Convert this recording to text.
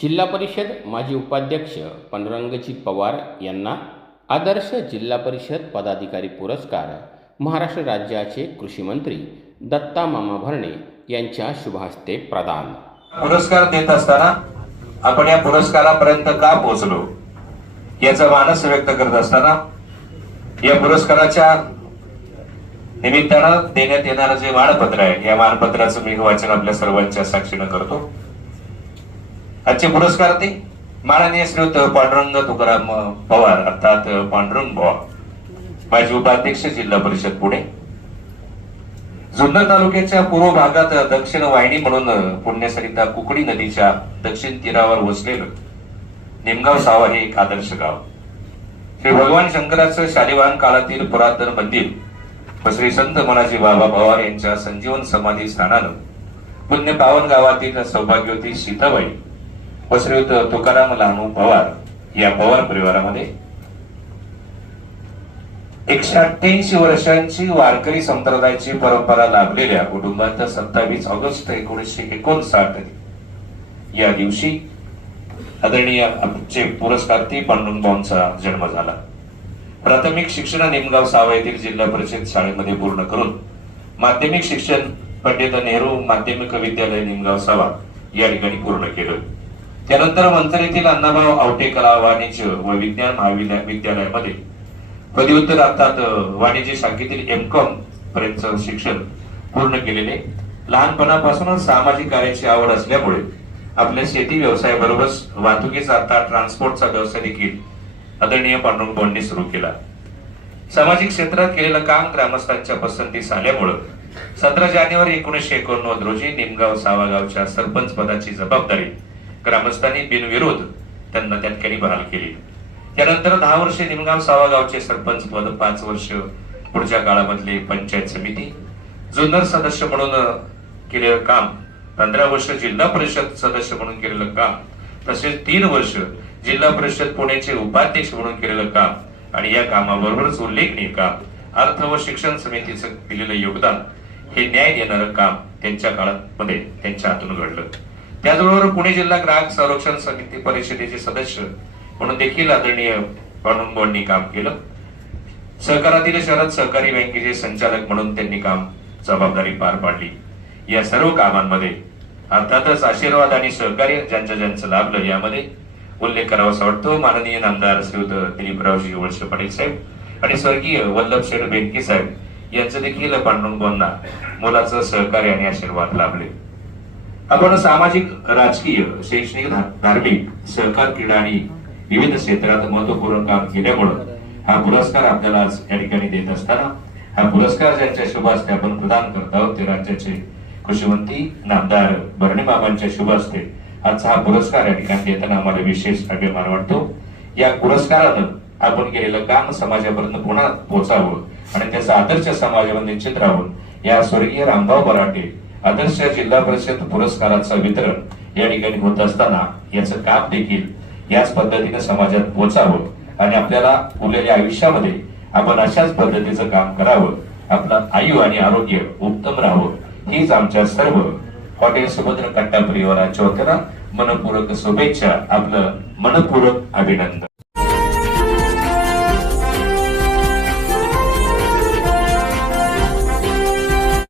जिल्हा परिषद माजी उपाध्यक्ष पांडुरंगजी पवार यांना आदर्श जिल्हा परिषद पदाधिकारी पुरस्कार महाराष्ट्र राज्याचे कृषी मंत्री दत्ता मामा भरणे यांच्या शुभहस्ते प्रदान। पुरस्कार देत असताना आपण या पुरस्कारापर्यंत का पोहोचलो याचा मानस व्यक्त करत असताना या पुरस्काराच्या निमित्तानं देण्यात येणारं जे मानपत्र आहे या मानपत्राचं मी वाचन आपल्या सर्वांच्या साक्षीनं करतो। आजचे पुरस्कार ते माननीय श्रीयुत पांडुरंग तुकाराम पवार अर्थात पांडुरंग बुवा, माजी उपाध्यक्ष जिल्हा परिषद पुणे। जुन्नर तालुक्याच्या पूर्व भागात दक्षिण वाहिनी म्हणून पुण्यसरिता कुकडी नदीच्या दक्षिण तीरावर वसलेलं निमगाव सावा हे एक आदर्श गाव। श्री भगवान शंकराचं शालिवाहन काळातील पुरातन मंदिर व श्री संत मनाजी बाबा पवार यांच्या संजीवन समाधी स्थानानं पुण्य पावन गावातील सौभाग्यवती सीताबाई व श्रीयुत तुकाराम लहानू पवार या पवार परिवारामध्ये 188 वर्षांची वारकरी संप्रदायाची परंपरा लाभलेल्या कुटुंबात 27 ऑगस्ट 1959 या दिवशी आदरणीय आमचे पुरस्कारती पांडुरंगांचा जन्म झाला। प्राथमिक शिक्षण निमगाव सावा येथील जिल्हा परिषद शाळेमध्ये पूर्ण करून माध्यमिक शिक्षण पंडित नेहरू माध्यमिक विद्यालय निमगाव सावा या ठिकाणी पूर्ण केलं। त्यानंतर मंतर येथील अण्णाभाऊ आवटे कला वाणिज्य व विज्ञान महाविद्यालयामध्ये पदव्युत्तर अर्थात वाणिज्य शाखेतील M.Com पर्यंत शिक्षण पूर्ण केलेले। लहानपणापासूनच सामाजिक कार्याची आवड असल्यामुळे आपल्या शेती व्यवसायाबरोबरच वाहतुकीचा अर्थात ट्रान्सपोर्टचा व्यवसाय देखील आदरणीय पांडुरंगांनी सुरू केला। सामाजिक क्षेत्रात केलेलं काम ग्रामस्थांच्या पसंतीस आल्यामुळे 17 जानेवारी 1989 रोजी निमगाव सावा गावच्या सरपंच पदाची जबाबदारी ग्रामस्थांनी बिनविरोध त्यांना त्या ठिकाणी बहाल केली। त्यानंतर 10 वर्षे निमगाव सावा गावचे सरपंच पद, 5 वर्ष पुढच्या काळामधले पंचायत समिती जुन्नर सदस्य म्हणून केलेलं काम, 15 वर्ष जिल्हा परिषद सदस्य म्हणून केलेलं काम, तसेच 3 वर्ष जिल्हा परिषद पुणेचे उपाध्यक्ष म्हणून केलेलं काम आणि या कामाबरोबरच उल्लेखनीय काम अर्थ व शिक्षण समितीचं दिलेलं योगदान हे न्याय देणारं काम त्यांच्या काळामध्ये त्यांच्या हातून घडलं। त्याचबरोबर पुणे जिल्हा ग्राहक संरक्षण समिती परिषदेचे सदस्य म्हणून देखील आदरणीय पांडुरंगांनी काम केलं। सहकारातील शरद सहकारी बँकेचे संचालक म्हणून त्यांनी काम जबाबदारी पार पाडली। या सर्व कामांमध्ये अर्थातच आशीर्वाद आणि सहकार्य ज्यांचं लाभलं यामध्ये उल्लेख करावासा वाटतो माननीय नामदार श्रीयुत दिलीपरावजी वळसे पाटील साहेब आणि स्वर्गीय वल्लभ शेठ बेनके साहेब यांचं देखील पांडुरंगांना मोलाचं सहकार्य आणि आशीर्वाद लाभले। आपण सामाजिक, राजकीय, शैक्षणिक, धार्मिक, सहकार, क्रीडा आणि विविध क्षेत्रात महत्वपूर्ण काम केल्यामुळे हा पुरस्कार आपल्याला आज या ठिकाणी देत असताना हा पुरस्कार ज्यांच्या शुभ हस्ते आपण प्रदान करत आहोत ते राज्याचे कृषी मंत्री नामदार भरणे बाबांच्या शुभ हस्ते आजचा हा पुरस्कार या ठिकाणी देताना आम्हाला विशेष अभिमान वाटतो। या पुरस्कारानं आपण केलेलं काम समाजापर्यंत पुन्हा पोहोचावं आणि त्याचा आदर्श समाजामध्ये निश्चित राहून या स्वर्गीय रामभाऊ बराटे आदर्श जिल्हा परिषद पुरस्काराचं वितरण या ठिकाणी होत असताना याचं काम देखील याच पद्धतीने समाजात पोहोचावं आणि आपल्याला उरलेल्या आयुष्यामध्ये आपण अशाच पद्धतीचं काम करावं, आपलं आयु आणि आरोग्य उत्तम राहावं हीच आमच्या सर्व हॉटेल सुभद्र कट्टा परिवाराच्या वतीनं मनपूर्वक शुभेच्छा, आपलं मनपूर्वक अभिनंदन।